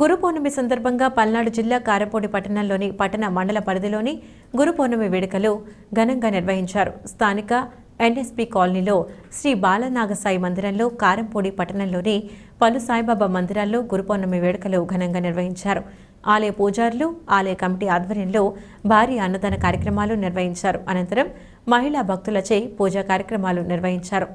గురు పౌర్ణమి సందర్భంగా పల్నాడు జిల్లా కారంపూడి పట్టణంలోని పట్టణ మండల పరిధిలోని గురు పౌర్ణమి వేడుకలు ఘనంగా నిర్వహించారు. స్థానిక ఎన్ఎస్పీ కాలనీలో శ్రీ బాలనాగసాయి మందిరంలో, కారంపూడి పట్టణంలోని పలు సాయిబాబా మందిరాల్లో గురు పౌర్ణమి వేడుకలు ఘనంగా నిర్వహించారు. ఆలయ పూజారులు, ఆలయ కమిటీ ఆధ్వర్యంలో భారీ అన్నదాన కార్యక్రమాలు నిర్వహించారు. అనంతరం మహిళా భక్తులచే పూజా కార్యక్రమాలు నిర్వహించారు.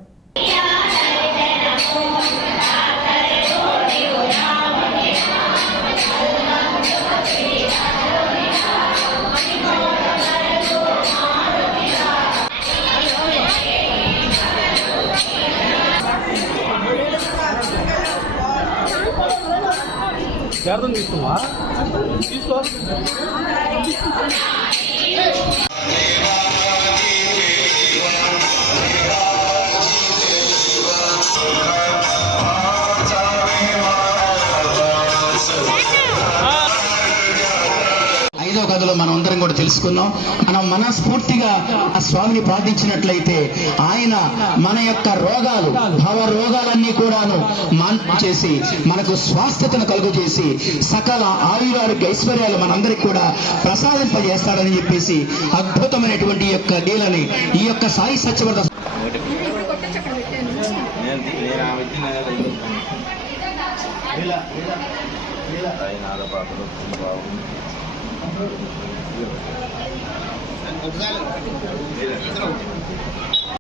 5వ గదిలో మనం అందరం కూడా తెలుసుకుందాం. మనం మనస్ఫూర్తిగా ఆ స్వామిని ప్రార్థించినట్లయితే ఆయన మన యొక్క రోగాలు, భావ రోగాలన్నీ కూడాను చేసి మనకు స్వాస్థ్యతను కలుగు చేసి సకల ఆయురారోగ్య ఐశ్వర్యాలు మనందరికి కూడా ప్రసాదింపజేస్తాడని చెప్పేసి అద్భుతమైనటువంటి యొక్క లీలని ఈ యొక్క సాయి సత్యవర్ధ Gonzalo.